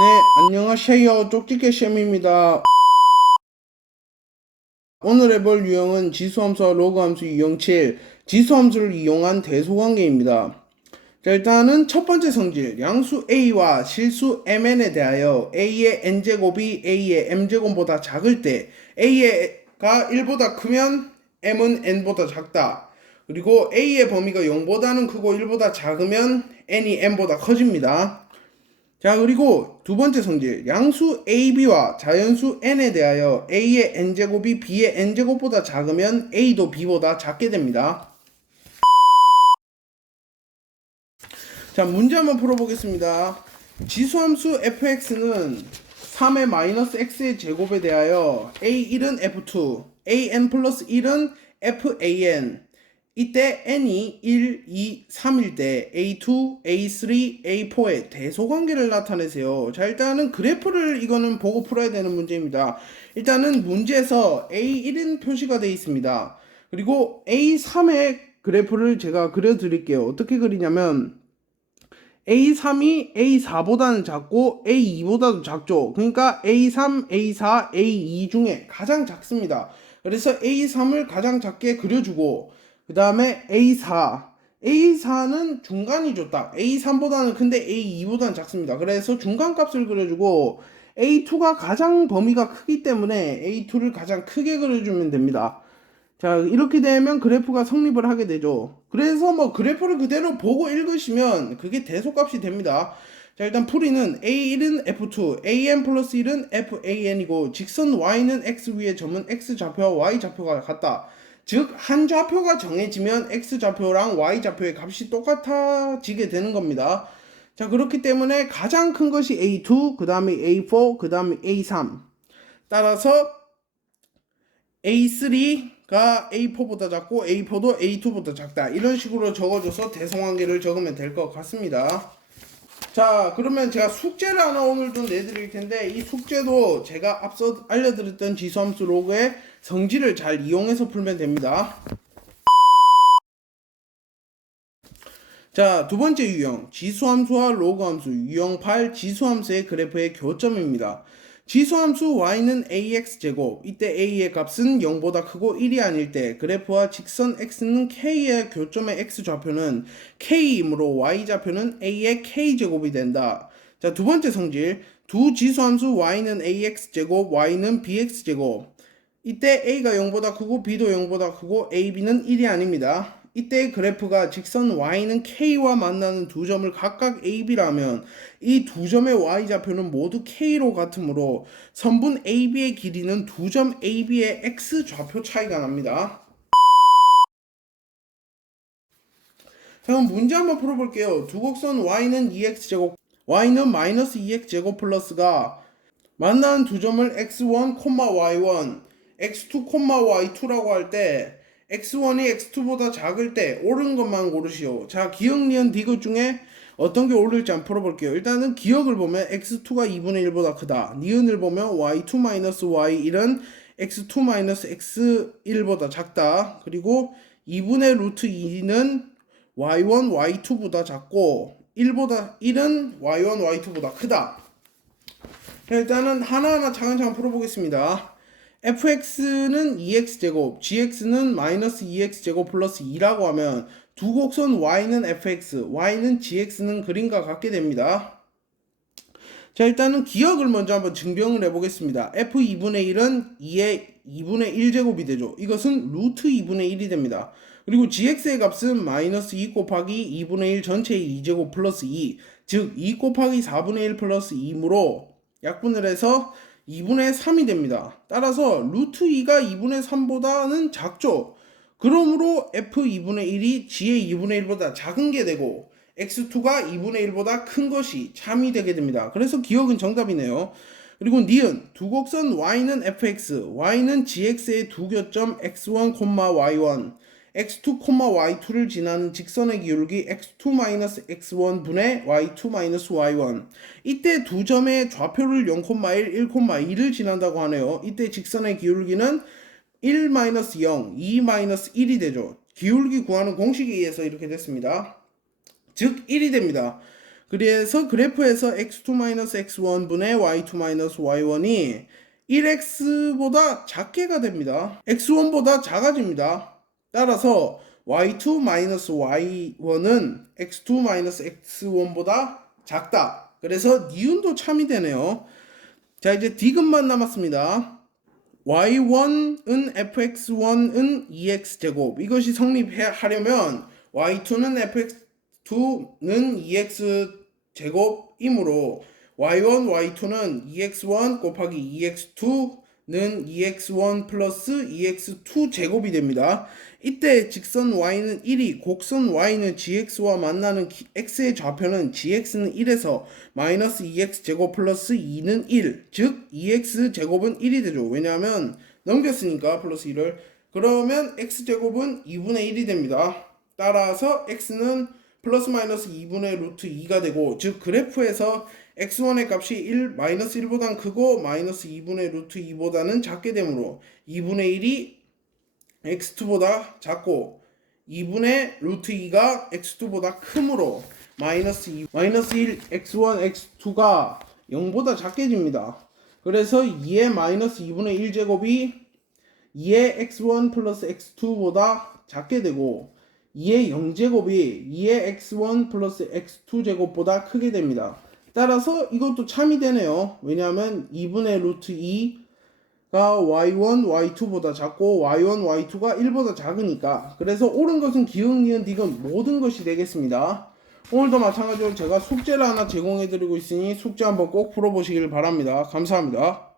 네, 안녕하세요. 쪽집게 쌤입니다. 오늘 해볼 유형은 지수함수와 로그함수 유형 7, 지수함수를 이용한 대소관계입니다. 자, 일단은 첫 번째 성질, 양수 A와 실수 MN에 대하여 A의 N제곱이 A의 M제곱보다 작을 때 A가 1보다 크면 M은 N보다 작다. 그리고 A의 범위가 0보다는 크고 1보다 작으면 N이 M보다 커집니다. 자, 그리고 두 번째 성질, 양수 AB와 자연수 N에 대하여 A의 N제곱이 B의 N제곱보다 작으면 A도 B보다 작게 됩니다. 자, 문제 한번 풀어보겠습니다. 지수함수 fx는 3의 마이너스 x의 제곱에 대하여 a1은 f2, an 플러스 1은 fan. 이때 n이 1, 2, 3일 때 a2, a3, a4의 대소관계를 나타내세요. 자, 일단은 그래프를 이거는 보고 풀어야 되는 문제입니다. 일단은 문제에서 a1은 표시가 되어 있습니다. 그리고 a3의 그래프를 제가 그려드릴게요. 어떻게 그리냐면 A3이 A4보다는 작고 A2보다도 작죠. 그러니까 A3, A4, A2 중에 가장 작습니다. 그래서 A3을 가장 작게 그려주고 그 다음에 A4, A4는 중간이 좋다. A3보다는 큰데 A2보다는 작습니다. 그래서 중간값을 그려주고 A2가 가장 범위가 크기 때문에 A2를 가장 크게 그려주면 됩니다. 자, 이렇게 되면 그래프가 성립을 하게 되죠. 그래서 뭐 그래프를 그대로 보고 읽으시면 그게 대소값이 됩니다. 자, 일단 풀이는 A1은 F2, AN 플러스 1은 FAN이고 직선 Y는 X 위의 점은 X 좌표와 Y 좌표가 같다. 즉, 한 좌표가 정해지면 X 좌표랑 Y 좌표의 값이 똑같아지게 되는 겁니다. 자, 그렇기 때문에 가장 큰 것이 A2, 그 다음에 A4, 그 다음에 A3. 따라서 A3가 A4보다 작고 A4도 A2보다 작다. 이런 식으로 적어줘서 대성관계를 적으면 될 것 같습니다. 자, 그러면 제가 숙제를 하나 오늘도 내드릴 텐데 이 숙제도 제가 앞서 알려드렸던 지수함수 로그의 성질을 잘 이용해서 풀면 됩니다. 자, 두 번째 유형, 지수함수와 로그함수, 유형 8, 지수함수의 그래프의 교점입니다. 지수함수 y는 ax제곱, 이때 a의 값은 0보다 크고 1이 아닐 때 그래프와 직선 x는 k의 교점의 x좌표는 k이므로 y좌표는 a의 k제곱이 된다. 자, 두 번째 성질, 두 지수함수 y는 ax제곱, y는 bx제곱, 이때 a가 0보다 크고 b도 0보다 크고 ab는 1이 아닙니다. 이때 그래프가 직선 y는 k와 만나는 두 점을 각각 ab라면 이 두 점의 y좌표는 모두 k로 같으므로 선분 ab의 길이는 두 점 ab의 x좌표 차이가 납니다. 자, 그럼 문제 한번 풀어볼게요. 두 곡선 y는 2x제곱, y는 마이너스 2x제곱 플러스가 만나는 두 점을 x1, y1, x2, y2라고 할 때 x1이 x2보다 작을 때 옳은 것만 고르시오. 자, 기억, 니은, 디귿 중에 어떤 게 옳을지 한번 풀어볼게요. 일단은 기억을 보면 x2가 2분의 1보다 크다. 니은을 보면 y2-y1은 x2-x1보다 작다. 그리고 2분의 루트 2는 y1, y2보다 작고 1은 y1, y2보다 크다. 일단은 하나하나 차근차근 풀어보겠습니다. fx는 2x제곱, gx는 마이너스 2x제곱 플러스 2라고 하면 두 곡선 y는 fx, y는 gx는 그림과 같게 됩니다. 자, 일단은 기억을 먼저 한번 증명을 해보겠습니다. f2분의 1은 2의 2분의 1제곱이 되죠. 이것은 루트 2분의 1이 됩니다. 그리고 gx의 값은 마이너스 2 곱하기 2분의 1 전체의 2제곱 플러스 2, 즉 2 곱하기 4분의 1 플러스 2이므로 약분을 해서 2분의 3이 됩니다. 따라서 루트 2가 2분의 3보다는 작죠. 그러므로 f2분의 1이 g의 2분의 1보다 작은 게 되고 x2가 2분의 1보다 큰 것이 참이 되게 됩니다. 그래서 기억은 정답이네요. 그리고 니은 두 곡선 y는 fx, y는 gx의 두 교점 x1, y1, x2, y2를 지나는 직선의 기울기 x2-x1 분의 y2-y1. 이때 두 점의 좌표를 0,1, 1,2를 지난다고 하네요. 이때 직선의 기울기는 1-0, 2-1이 되죠. 기울기 구하는 공식에 의해서 이렇게 됐습니다. 즉 1이 됩니다. 그래서 그래프에서 x2-x1분의 y2-y1이 1x보다 작게가 됩니다. x1보다 작아집니다. 따라서 y2-y1은 x2-x1보다 작다. 그래서 니은도 참이 되네요. 자, 이제 디귿만 남았습니다. y1은 fx1은 2x제곱. 이것이 성립하려면 y2는 fx2는 2x제곱이므로 y1, y2는 2x1 곱하기 2x2는 2x1 플러스 2x2 제곱이 됩니다. 이때 직선 y는 1이 곡선 y는 gx와 만나는 x의 좌표는 gx는 1에서 마이너스 2x 제곱 플러스 2는 1, 즉 2x 제곱은 1이 되죠. 왜냐하면 넘겼으니까 플러스 1을. 그러면 x 제곱은 2분의 1이 됩니다. 따라서 x는 플러스 마이너스 2분의 루트 2가 되고, 즉 그래프에서 x1의 값이 1, 마이너스 1보단 크고 마이너스 2분의 루트 2보다는 작게 되므로 2분의 1이 x2보다 작고 2분의 루트 2가 x2보다 크므로 마이너스 1, x1, x2가 0보다 작게집니다. 그래서 2의 마이너스 2분의 1제곱이 2의 x1 플러스 x2보다 작게 되고 2의 0제곱이 2의 x1 플러스 x2 제곱보다 크게 됩니다. 따라서 이것도 참이 되네요. 왜냐하면 2분의 루트 2가 y1, y2보다 작고 y1, y2가 1보다 작으니까. 그래서 옳은 것은 기억, 니은, 디귿 모든 것이 되겠습니다. 오늘도 마찬가지로 제가 숙제를 하나 제공해드리고 있으니 숙제 한번 꼭 풀어보시길 바랍니다. 감사합니다.